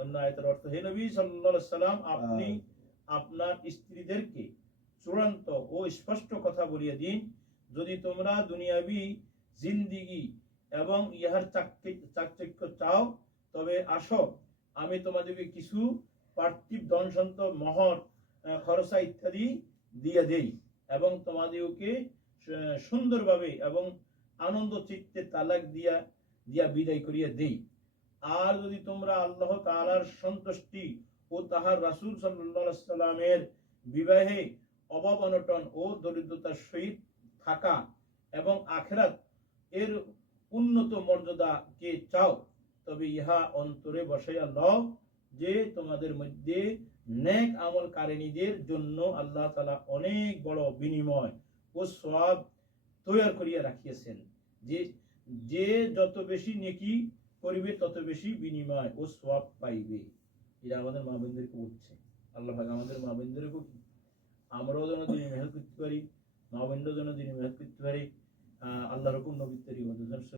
অন্য আয়াতের অর্থ, হে নবী সাল্লাল্লাহু আলাইহি সাল্লাম, আপনি আপনার স্ত্রীদেরকে চূড়ান্ত ও স্পষ্ট কথা বলিয়ে দিন, যদি তোমরা দুনিয়াবি জিন্দিগি এবং ইহার চাকচিক্য চাও, তবে আসো, আমি তোমাদেরকে কিছু পার্থিব ধন সম্পদ, মহর, খরচা ইত্যাদি দিয়ে দেই এবং তোমাদেরকে সুন্দরভাবে এবং আনন্দ চিত্তে তালাক দিয়া বিদায় করিয়া দেই। আর যদি তোমরা আল্লাহ তাআলার সন্তুষ্টি ও তাহার রাসূল সাল্লাল্লাহু আলাইহি সাল্লামের বিবাহে অভাব অনটন ও দরিদ্রতার সহিত থাকা এবং আখিরাত এর উন্নত মর্যাদাকে চাও, তবে ইহা অন্তরে বসাইয়া লও যে তোমাদের মধ্যে নেক আমলকারিণীদের জন্য আল্লাহ তাআলা অনেক বড় বিনিময় ও সওয়াব তৈয়ার করিয়া রাখিয়াছেন। যে যত বেশি নেকি করিবে তত বেশি বিনিময় ও সওয়াব পাইবে। এটা আমাদের মা বোনদেরকে বলছে আল্লাহ পাক। আমাদের মা বোনদেরকে আমরাও যেন দিনে মেহনত করতে পারি, মা বোনরাও যেন দিনে মেহনত করতে পারি, আল্লাহর হুকুম নবী